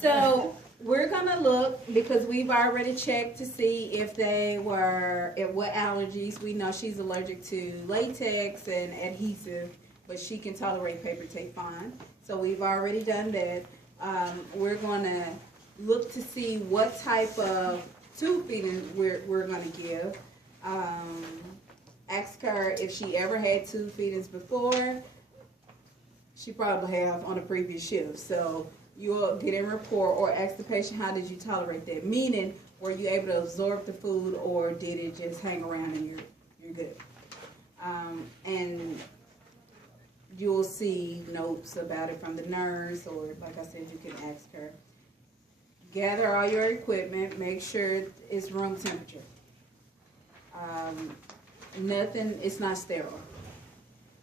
So we're gonna look because we've already checked to see if they were at what allergies. We know she's allergic to latex and adhesive, but she can tolerate paper tape fine. So we've already done that. We're gonna look to see what type of tube feeding we're gonna give. Ask her if she ever had tube feedings before. She probably have on a previous shift. So you'll get a report or ask the patient, how did you tolerate that? Meaning, were you able to absorb the food or did it just hang around and you're good? And you'll see notes about it from the nurse, or like I said, you can ask her. Gather all your equipment, make sure it's room temperature. Nothing, it's not sterile.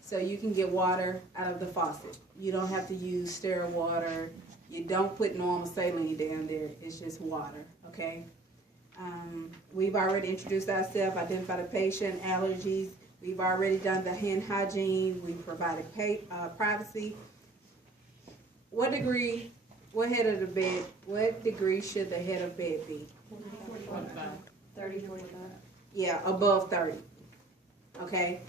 So you can get water out of the faucet. You don't have to use sterile water. You don't put normal saline down there. It's just water, okay? We've already introduced ourselves, identified the patient, allergies. We've already done the hand hygiene. We've provided privacy. What degree, what head of the bed, what degree should the head of bed be? 45. 30, 45. Yeah, above 30, okay?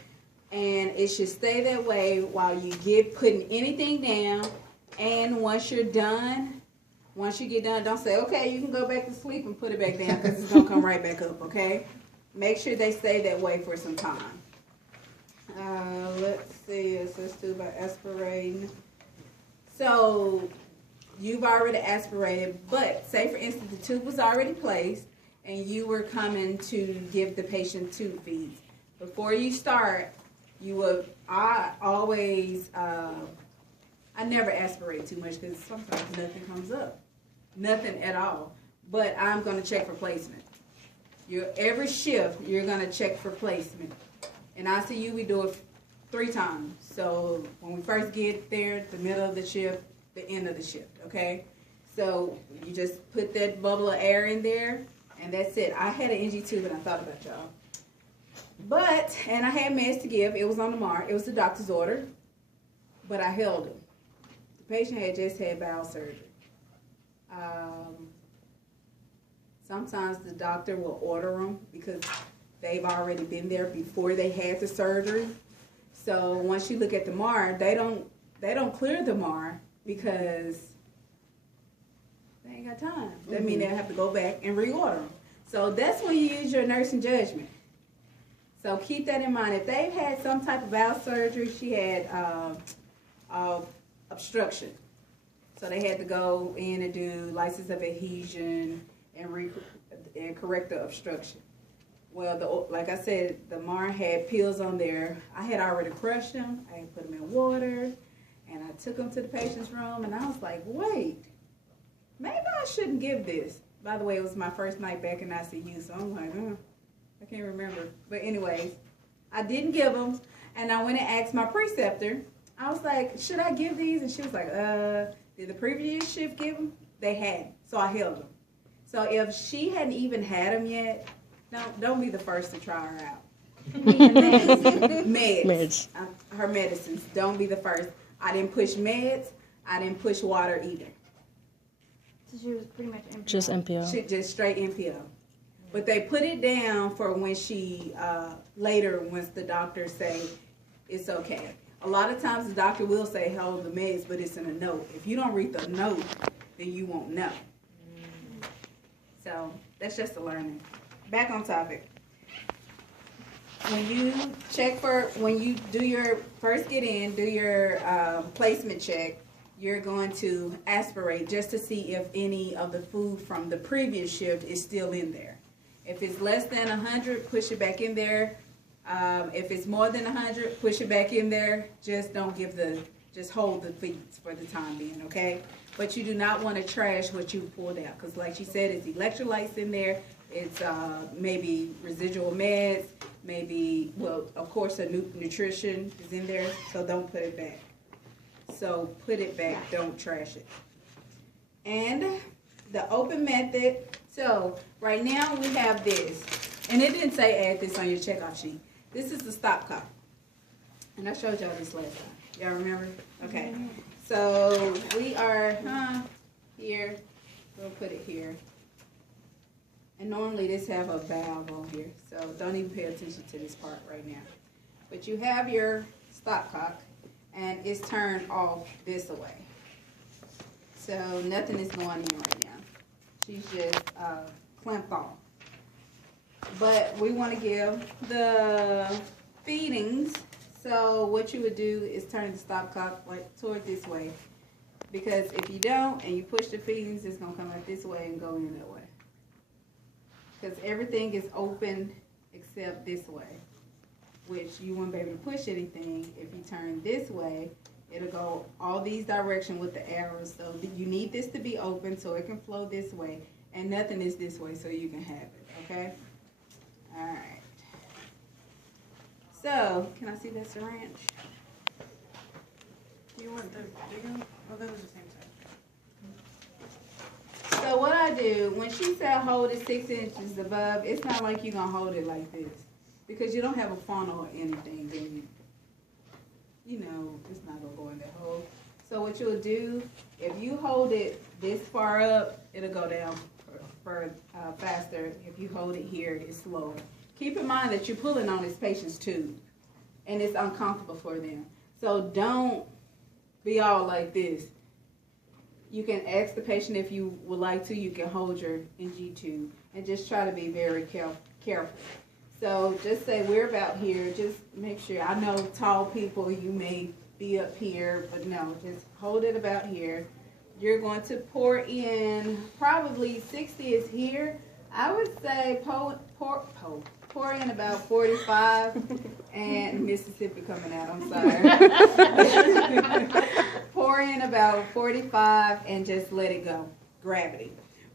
And it should stay that way while you get putting anything down. And once you're done, once you get done, don't say, okay, you can go back to sleep and put it back down, because it's going to come right back up, okay? Make sure they stay that way for some time. Let's see, it says too about aspirating. So you've already aspirated, but say for instance the tube was already placed and you were coming to give the patient tube feeds. Before you start, you would, I never aspirate too much because sometimes nothing comes up. Nothing at all. But I'm going to check for placement. Every shift, you're going to check for placement. In ICU, we do it 3 times. So when we first get there, the middle of the shift, the end of the shift, okay? So you just put that bubble of air in there, and that's it. I had an NG tube, and I thought about y'all. But, and I had meds to give. It was on the mark. It was the doctor's order, but I held him. The patient had just had bowel surgery. Sometimes the doctor will order them because they've already been there before they had the surgery. So once you look at the MAR, they don't clear the MAR because they ain't got time. That means they'll have to go back and reorder them. So that's when you use your nursing judgment. So keep that in mind. If they've had some type of bowel surgery, she had obstruction. So they had to go in and do lysis of adhesion and correct the obstruction. Well, like I said, the MAR had pills on there. I had already crushed them. I had put them in water, and I took them to the patient's room, and I was like, wait, maybe I shouldn't give this. By the way, it was my first night back in ICU, so I'm like, I can't remember. But anyways, I didn't give them, and I went and asked my preceptor. I was like, should I give these? And she was like, did the previous shift give them? They hadn't, so I held them. So if she hadn't even had them yet, don't be the first to try her out. Meds. Her medicines. Don't be the first. I didn't push meds. I didn't push water either. So she was pretty much NPO. Just NPO. Just straight NPO. But they put it down for when she, later, once the doctor say it's okay. A lot of times the doctor will say hold the meds, but it's in a note. If you don't read the note, then you won't know. So that's just a learning. Back on topic. When you do your first get in, do your placement check, you're going to aspirate just to see if any of the food from the previous shift is still in there. If it's less than 100, push it back in there. If it's more than 100, push it back in there. Just don't give just hold the feeds for the time being, okay? But you do not want to trash what you pulled out, because like she said, it's electrolytes in there. It's maybe residual meds, maybe, well, of course, nutrition is in there, so don't put it back. So put it back, don't trash it. And the open method, so right now we have this, and it didn't say add this on your checkoff sheet. This is the stop cock. And I showed y'all this last time. Y'all remember? Okay. So we are here, put it here. And normally this have a valve on here, so don't even pay attention to this part right now. But you have your stopcock, and it's turned off this way. So nothing is going in right now. She's just clamped off. But we want to give the feedings. So what you would do is turn the stopcock like toward this way. Because if you don't and you push the feedings, it's going to come out this way and go in that way. Because everything is open except this way, which you won't be able to push anything. If you turn this way, it'll go all these directions with the arrows. So you need this to be open so it can flow this way, and nothing is this way so you can have it, okay? All right. So, can I see that syringe? You want the big one? Oh, that was the same size. So what I do, when she said hold it 6 inches above, it's not like you're going to hold it like this. Because you don't have a funnel or anything, then you know, it's not going to go in that hole. So what you'll do, if you hold it this far up, it'll go down faster. If you hold it here, it's slower. Keep in mind that you're pulling on this patient's tube, and it's uncomfortable for them. So don't be all like this. You can ask the patient if you would like to. You can hold your NG tube and just try to be very careful. So just say we're about here. Just make sure. I know tall people, you may be up here, but no, just hold it about here. You're going to pour in, probably 60 is here. I would say pour in about 45, and Mississippi coming out, I'm sorry. Pour in about 45 and just let it go, gravity.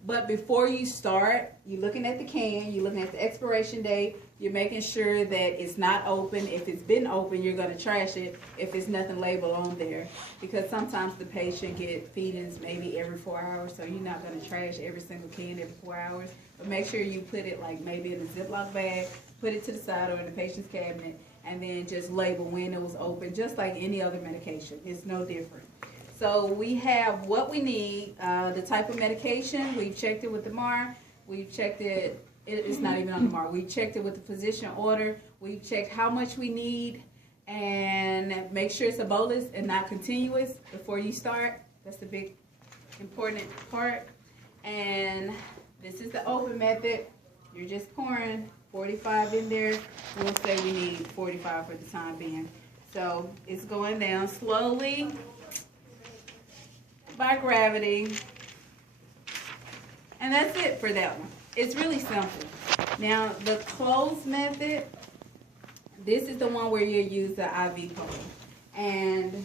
But before you start, you're looking at the can, you're looking at the expiration date, you're making sure that it's not open. If it's been open, you're going to trash it if it's nothing labeled on there. Because sometimes the patient get feedings maybe every 4 hours, so you're not going to trash every single can every 4 hours. But make sure you put it like maybe in a Ziploc bag, put it to the side or in the patient's cabinet, and then just label when it was open, just like any other medication. It's no different. So we have what we need, the type of medication. We've checked it with the MAR. We've checked it. It's not even on the MAR. We checked it with the physician order. We've checked how much we need, and make sure it's a bolus and not continuous before you start. That's the big important part. And this is the open method. You're just pouring 45 in there. We'll say we need 45 for the time being. So it's going down slowly by gravity. And that's it for that one. It's really simple. Now, the closed method, this is the one where you use the IV pole. And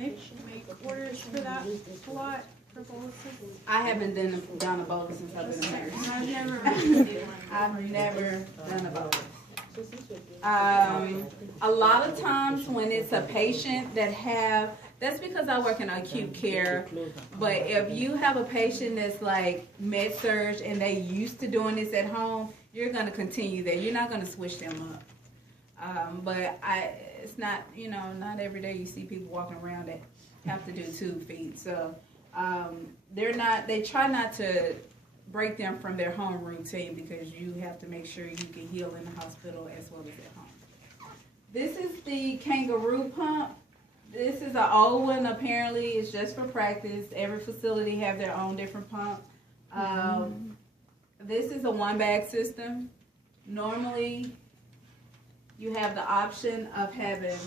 They make orders for that a lot for boluses. I haven't done a bolus since I've been a nurse. I've never did one. I've never done a bolus. A lot of times when it's a patient that have, that's because I work in acute care, but if you have a patient that's like med-surg and they used to doing this at home, you're going to continue that. You're not going to switch them up. But it's not, you know, not every day you see people walking around that have to do tube feed. So they try not to break them from their home routine because you have to make sure you can heal in the hospital as well as at home. This is the kangaroo pump. This is an old one. Apparently, it's just for practice. Every facility have their own different pump. This is a one-bag system. Normally, you have the option of having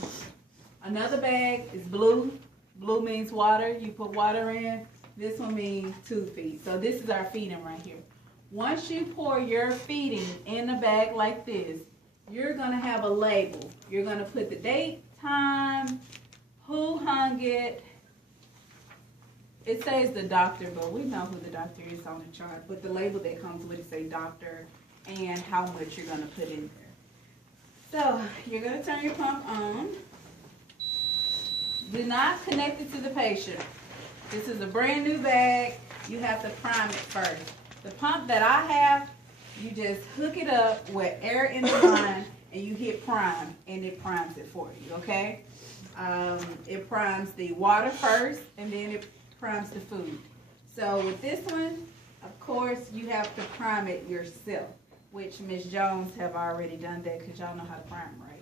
another bag. It's blue. Blue means water. You put water in. This one means tube feed. So this is our feeding right here. Once you pour your feeding in a bag like this, you're going to have a label. You're going to put the date, time, who hung it. It says the doctor, but we know who the doctor is on the chart. But the label that comes with it say doctor and how much you're going to put in there. So you're going to turn your pump on. Do not connect it to the patient. This is a brand new bag. You have to prime it first. The pump that I have, you just hook it up with air in the line and you hit prime and it primes it for you, okay? It primes the water first and then it primes the food. So with this one, of course, you have to prime it yourself, which Ms. Jones have already done that because y'all know how to prime, right?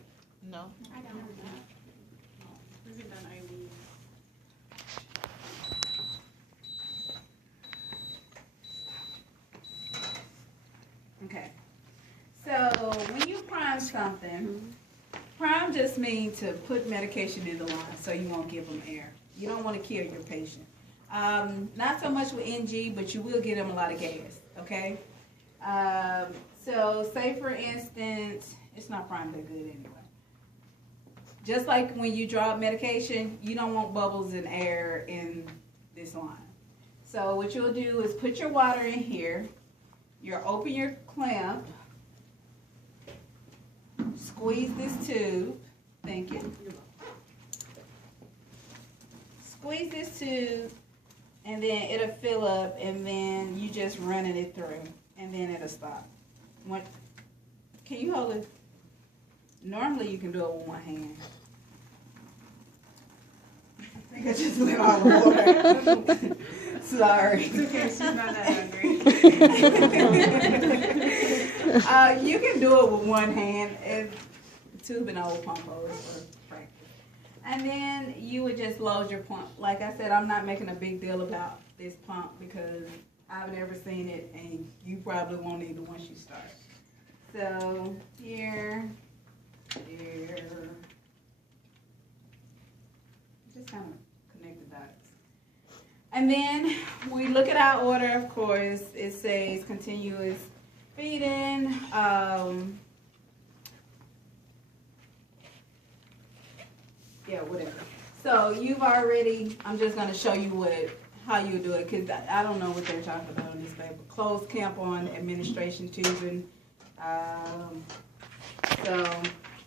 No. I don't know that. We've done IV. Okay. So when you prime something, prime just means to put medication in the line so you won't give them air. You don't want to kill your patient. Not so much with NG, but you will get them a lot of gas, okay? So say for instance, it's not primed that good anyway. Just like when you drop medication, you don't want bubbles and air in this line. So what you'll do is put your water in here. You'll open your clamp, squeeze this tube, thank you. Squeeze this tube, and then it'll fill up, and then you just running it through, and then it'll stop. Can you hold it? Normally you can do it with one hand. I think I just lit all the water. Sorry. It's okay, she's not that hungry. You can do it with one hand. Tube and old pump hose for practice. And then you would just load your pump. Like I said, I'm not making a big deal about this pump because I've never seen it, and you probably won't either once you start. So here, just kind of connect the dots. And then we look at our order, of course. It says continuous feeding. Yeah, whatever. So you've already, I'm just going to show you how you do it, because I don't know what they're talking about on this paper. Closed camp on administration tubing. So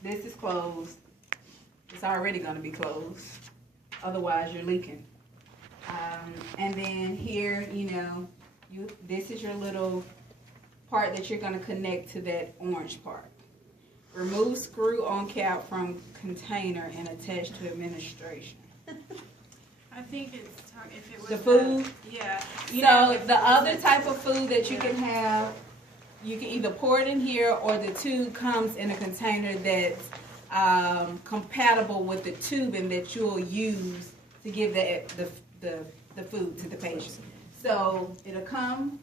this is closed. It's already going to be closed. Otherwise, you're leaking. And then here, this is your little part that you're going to connect to that orange part. Remove screw on cap from container and attach to administration. I think it's if it was The food? Yeah. So the other type of food that you can have, you can either pour it in here, or the tube comes in a container that's compatible with the tubing that you'll use to give the food to the patient. So it'll come,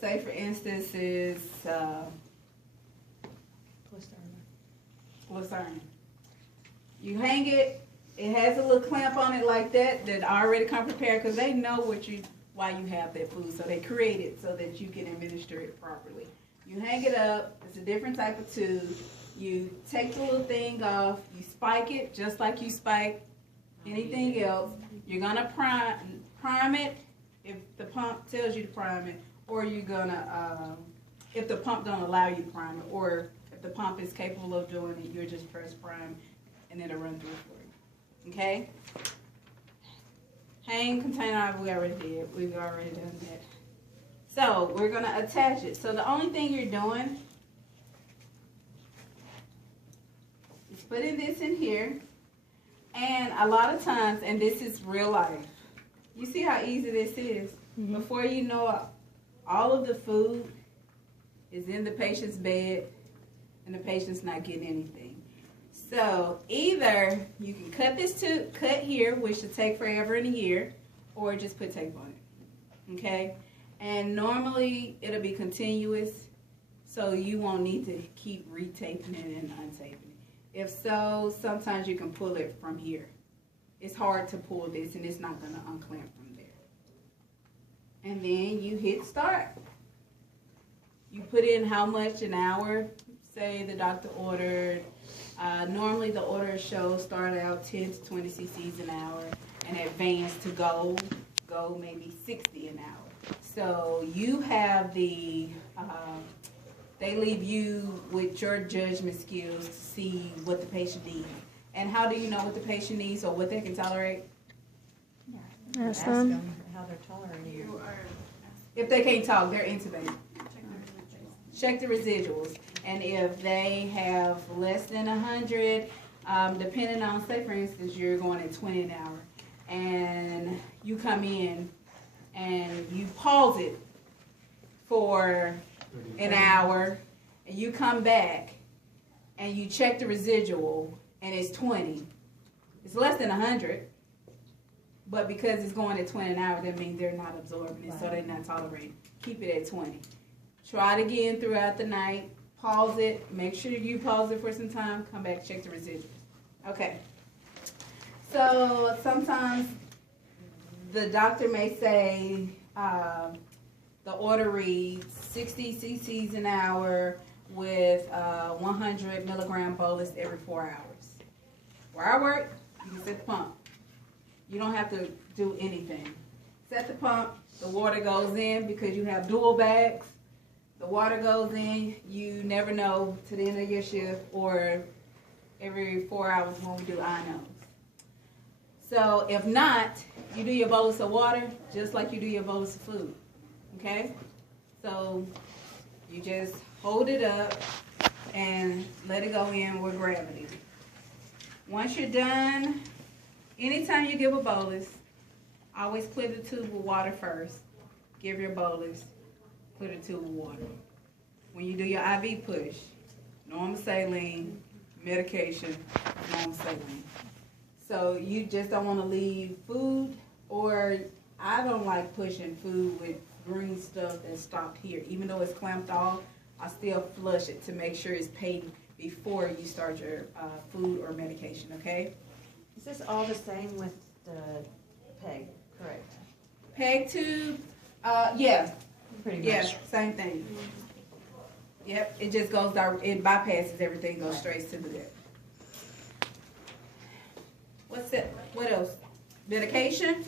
say for instance, is Lucerne. You hang it. It has a little clamp on it like that already come prepared, because they know why you have that food. So they create it so that you can administer it properly. You hang it up. It's a different type of tube. You take the little thing off. You spike it just like you spike anything else. You're gonna prime it if the pump tells you to prime it, or you're gonna if the pump don't allow you to prime it, or if the pump is capable of doing it, you'll just press prime and it'll run through for you. Okay? Hang container, we already did. We've already done that. So we're gonna attach it. So the only thing you're doing is putting this in here. And a lot of times, and this is real life, you see how easy this is? Mm-hmm. Before you know it, all of the food is in the patient's bed and the patient's not getting anything. So either you can cut here, which should take forever and a year, or just put tape on it, okay? And normally it'll be continuous, so you won't need to keep retaping it and untaping it. If so, sometimes you can pull it from here. It's hard to pull this, and it's not gonna unclamp from there. And then you hit start. You put in how much an hour, say the doctor ordered. Normally the order shows start out 10 to 20 cc's an hour, and advance to go maybe 60 an hour. So you have they leave you with your judgment skills to see what the patient needs. And how do you know what the patient needs or what they can tolerate? Ask them how they're tolerating it. If they can't talk, they're intubated. Check the residuals. And if they have less than 100, depending on, say for instance, you're going at 20 an hour. and you come in and you pause it for an hour, and you come back and you check the residual and it's 20. It's less than 100, but because it's going at 20 an hour, that means they're not absorbing it, so they're not tolerating. Keep it at 20. Try it again throughout the night. Pause it. Make sure you pause it for some time. Come back, check the residuals. Okay. So sometimes the doctor may say the order reads 60 cc's an hour with 100 milligram bolus every 4 hours. Where I work, you can set the pump. You don't have to do anything. Set the pump, the water goes in because you have dual bags. The water goes in, you never know to the end of your shift or every 4 hours when we do INOs. So if not, you do your bolus of water just like you do your bolus of food. Okay? So you just hold it up and let it go in with gravity. Once you're done, anytime you give a bolus, always clear the tube with water first. Give your bolus, clear the tube with water. When you do your IV push, normal saline, medication, normal saline. So you just don't want to leave food, or I don't like pushing food with green stuff that's stopped here. Even though it's clamped off, I still flush it to make sure it's patent before you start your food or medication, okay? Is this all the same with the PEG, correct? Peg tube, yeah, Pretty much. yeah, same thing. Yep, it just goes, it bypasses everything, goes straight to the gut. What's that? What else? Medication?